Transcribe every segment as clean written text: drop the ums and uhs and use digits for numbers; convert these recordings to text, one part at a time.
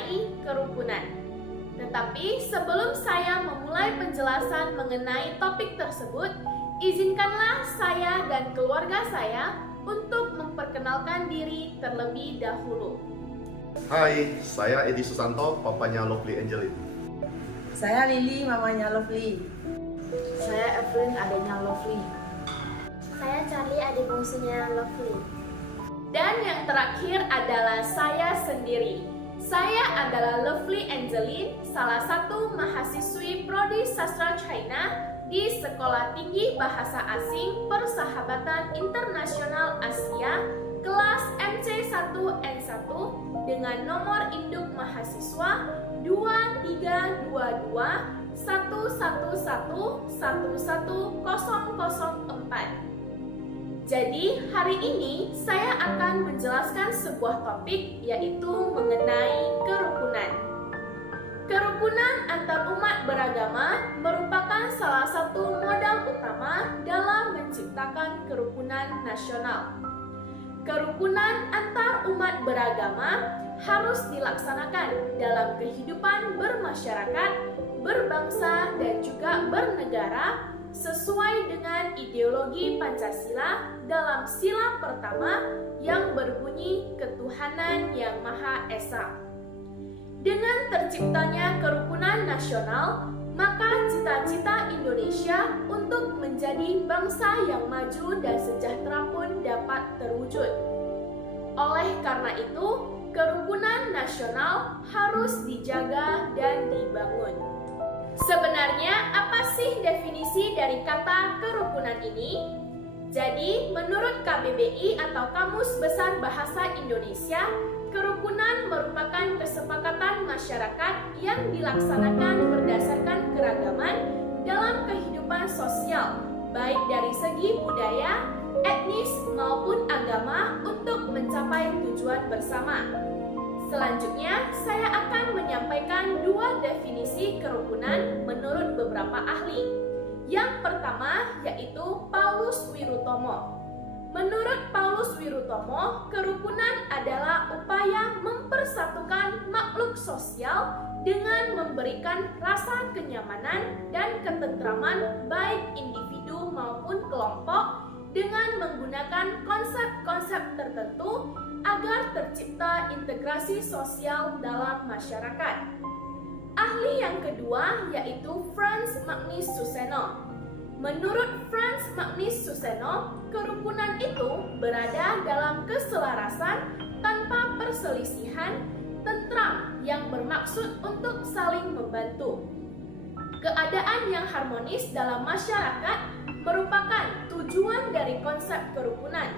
mengenai kerukunan. Tetapi sebelum saya memulai penjelasan mengenai topik tersebut, izinkanlah saya dan keluarga saya untuk memperkenalkan diri terlebih dahulu. Hai, saya Edi Susanto, papanya Lovely Angelin. Saya Lily, mamanya Lovely. Saya Evelyn, adiknya Lovely. Saya Charlie, adik bungsunya Lovely. Dan yang terakhir adalah saya sendiri. Saya adalah Lovely Angelin, salah satu mahasiswi Prodi Sastra China di Sekolah Tinggi Bahasa Asing Persahabatan Internasional Asia kelas MC1N1 dengan nomor induk mahasiswa 2321111104. Jadi, hari ini saya akan menjelaskan sebuah topik, yaitu mengenai kerukunan. Kerukunan antar umat beragama merupakan salah satu modal utama dalam menciptakan kerukunan nasional. Kerukunan antar umat beragama harus dilaksanakan dalam kehidupan bermasyarakat, berbangsa, dan juga bernegara sesuai dengan ideologi Pancasila dalam sila pertama yang berbunyi ketuhanan yang Maha Esa. Dengan terciptanya kerukunan nasional, maka cita-cita Indonesia untuk menjadi bangsa yang maju dan sejahtera pun dapat terwujud. Oleh karena itu, kerukunan nasional harus dijaga dan dibangun. Sebenarnya apa sih definisi dari kata kerukunan ini? Jadi, menurut KBBI atau Kamus Besar Bahasa Indonesia, kerukunan merupakan kesepakatan masyarakat yang dilaksanakan berdasarkan keragaman dalam kehidupan sosial, baik dari segi budaya, etnis, maupun agama untuk mencapai tujuan bersama. Selanjutnya, saya akan menyampaikan dua definisi kerukunan menurut beberapa ahli. Yang pertama yaitu Paulus Wirutomo. Menurut Paulus Wirutomo, kerukunan adalah upaya mempersatukan makhluk sosial dengan memberikan rasa kenyamanan dan ketentraman baik individu maupun kelompok dengan menggunakan konsep-konsep tertentu agar tercipta integrasi sosial dalam masyarakat. Ahli yang kedua yaitu Frans Magnus Suseno. Menurut Frans Magnus Suseno, kerukunan itu berada dalam keselarasan tanpa perselisihan, tentram yang bermaksud untuk saling membantu. Keadaan yang harmonis dalam masyarakat merupakan tujuan dari konsep kerukunan.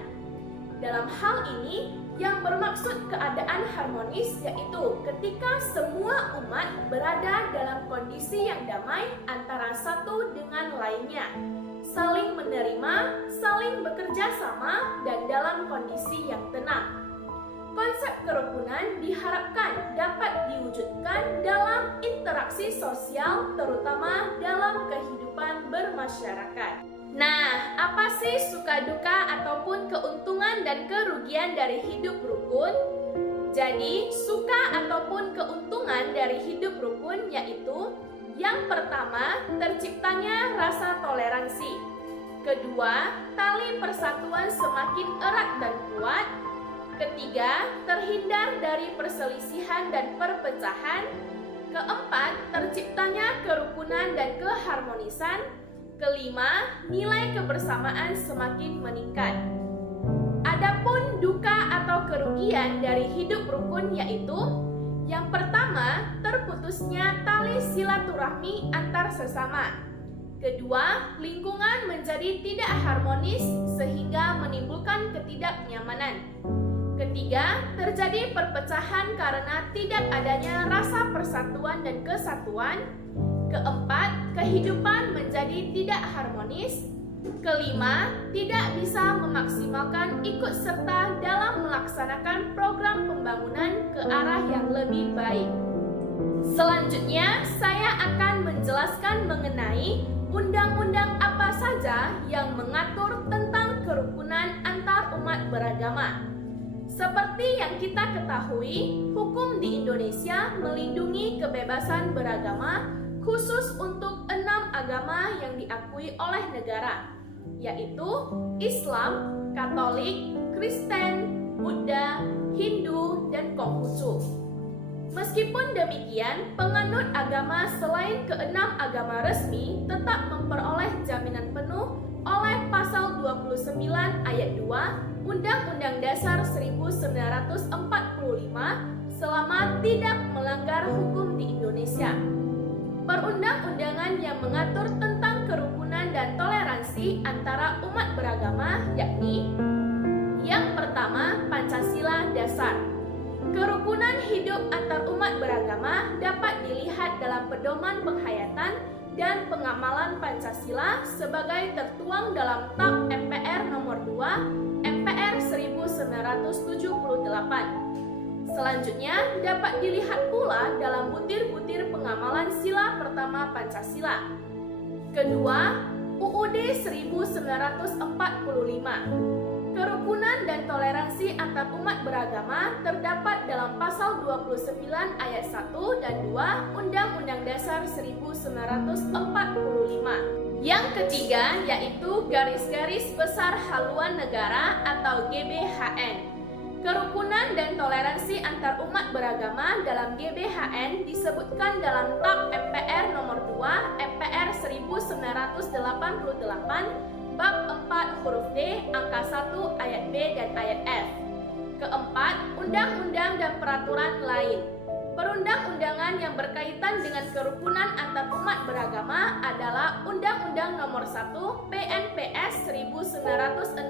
Dalam hal ini, yang bermaksud keadaan harmonis yaitu ketika semua umat berada dalam kondisi yang damai antara satu dengan lainnya, saling menerima, saling bekerja sama, dan dalam kondisi yang tenang. Konsep kerukunan diharapkan dapat diwujudkan dalam interaksi sosial, terutama dalam kehidupan bermasyarakat. Nah, apa sih suka duka ataupun keuntungan dan kerugian dari hidup rukun? Jadi, suka ataupun keuntungan dari hidup rukun yaitu yang pertama, terciptanya rasa toleransi. Kedua, tali persatuan semakin erat dan kuat. Ketiga, terhindar dari perselisihan dan perpecahan. Keempat, terciptanya kerukunan dan keharmonisan. Kelima, nilai kebersamaan semakin meningkat. Adapun duka atau kerugian dari hidup rukun yaitu yang pertama, terputusnya tali silaturahmi antar sesama. Kedua, lingkungan menjadi tidak harmonis sehingga menimbulkan ketidaknyamanan. Ketiga, terjadi perpecahan karena tidak adanya rasa persatuan dan kesatuan. Keempat, kehidupan menjadi tidak harmonis. Kelima, tidak bisa memaksimalkan ikut serta dalam melaksanakan program pembangunan ke arah yang lebih baik. Selanjutnya, saya akan menjelaskan mengenai undang-undang apa saja yang mengatur tentang kerukunan antar umat beragama. Seperti yang kita ketahui, hukum di Indonesia melindungi kebebasan beragama khusus untuk 6 agama yang diakui oleh negara, yaitu Islam, Katolik, Kristen, Buddha, Hindu, dan Konghucu. Meskipun demikian, penganut agama selain ke-6 agama resmi tetap memperoleh jaminan penuh oleh Pasal 29 Ayat 2 Undang-Undang Dasar 1945 selama tidak melanggar hukum di Indonesia. Perundang-undangan yang mengatur tentang kerukunan dan toleransi antara umat beragama yakni: yang pertama, Pancasila Dasar. Kerukunan hidup antar umat beragama dapat dilihat dalam pedoman penghayatan dan pengamalan Pancasila sebagai tertuang dalam TAP MPR nomor 2 MPR 1978. Selanjutnya dapat dilihat pula dalam butir-butir pengamalan sila pertama Pancasila. Kedua, UUD 1945. Kerukunan dan toleransi antar umat beragama terdapat dalam Pasal 29 Ayat 1 dan 2 Undang-Undang Dasar 1945. Yang ketiga yaitu Garis-Garis Besar Haluan Negara atau GBHN. Kerukunan dan toleransi antar umat beragama dalam GBHN disebutkan dalam TAP MPR nomor 2 MPR 1988 Bab 4 huruf D, angka 1, ayat B dan ayat F. Keempat, undang-undang dan peraturan lain. Perundang-undangan yang berkaitan dengan kerukunan antar umat beragama adalah Undang-Undang Nomor 1 PNPS 1965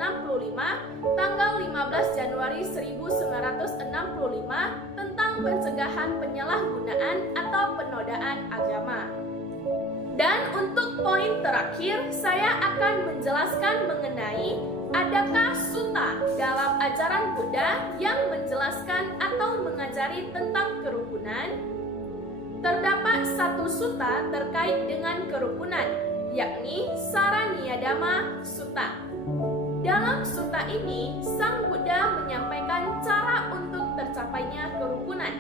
tanggal 15 Januari 1965 tentang pencegahan penyalahgunaan atau penodaan agama. Dan untuk poin terakhir, saya akan menjelaskan mengenai adakah sutta dalam ajaran Buddha yang menjelaskan atau mengajari tentang kerukunan. Terdapat satu sutta terkait dengan kerukunan, yakni Saraniyadama Sutta. Dalam sutta ini, Sang Buddha menyampaikan cara untuk tercapainya kerukunan.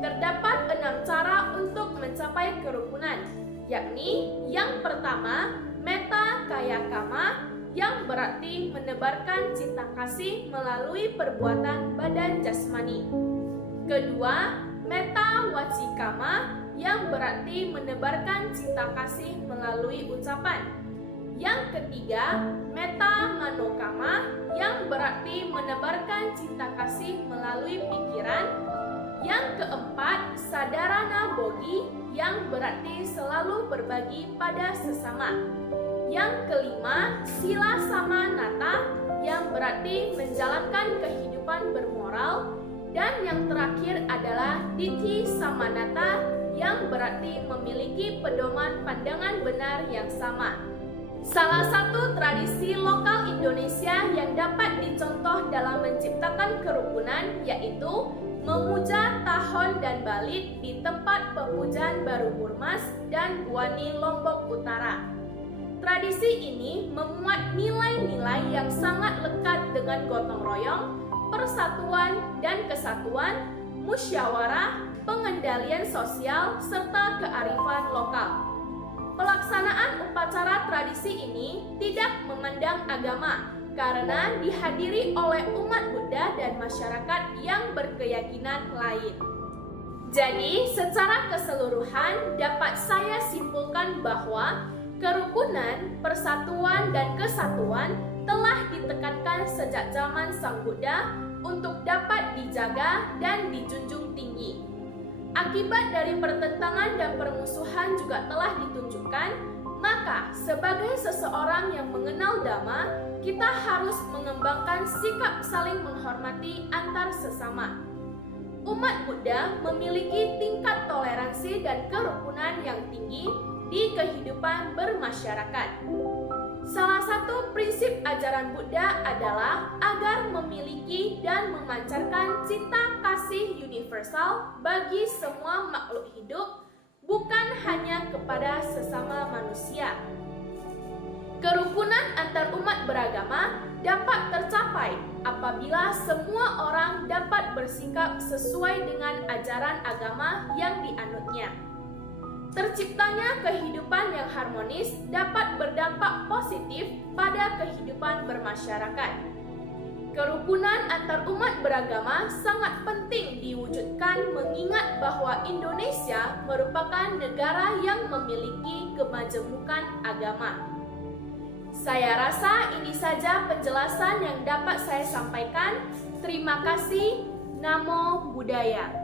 Terdapat 6 cara untuk mencapai kerukunan, yakni yang pertama, metta kaya kama, yang berarti menebarkan cinta kasih melalui perbuatan badan jasmani. Kedua, metta wacikama, yang berarti menebarkan cinta kasih melalui ucapan. Yang ketiga, metta manokama, yang berarti menebarkan cinta kasih melalui pikiran. Yang keempat, sadarana bogi, yang berarti selalu berbagi pada sesama. Yang kelima, sila samanata, yang berarti menjalankan kehidupan bermoral. Dan yang terakhir adalah dithi samanata, yang berarti memiliki pedoman pandangan benar yang sama. Salah satu tradisi lokal Indonesia yang dapat dicontoh dalam menciptakan kerukunan yaitu memuja Tahon dan Balit di tempat pemujan Baru Murmas dan Buani Lombok Utara. Tradisi ini memuat nilai-nilai yang sangat lekat dengan gotong royong, persatuan dan kesatuan, musyawarah, pengendalian sosial, serta kearifan lokal. Pelaksanaan upacara tradisi ini tidak memandang agama, karena dihadiri oleh umat Buddha dan masyarakat yang berkeyakinan lain. Jadi, secara keseluruhan dapat saya simpulkan bahwa kerukunan, persatuan, dan kesatuan telah ditekankan sejak zaman Sang Buddha untuk dapat dijaga dan dijunjung tinggi. Akibat dari pertentangan dan permusuhan juga telah ditunjukkan, maka sebagai seseorang yang mengenal Dhamma, kita harus mengembangkan sikap saling menghormati antar sesama. Umat Buddha memiliki tingkat toleransi dan kerukunan yang tinggi di kehidupan bermasyarakat. Salah satu prinsip ajaran Buddha adalah agar memiliki dan memancarkan cinta kasih universal bagi semua makhluk hidup, bukan hanya kepada sesama manusia. Kerukunan antar umat beragama dapat tercapai apabila semua orang dapat bersikap sesuai dengan ajaran agama yang dianutnya. Terciptanya kehidupan yang harmonis dapat berdampak positif pada kehidupan bermasyarakat. Kerukunan antar umat beragama sangat penting diwujudkan mengingat bahwa Indonesia merupakan negara yang memiliki kemajemukan agama. Saya rasa ini saja penjelasan yang dapat saya sampaikan. Terima kasih. Namo Buddhaya.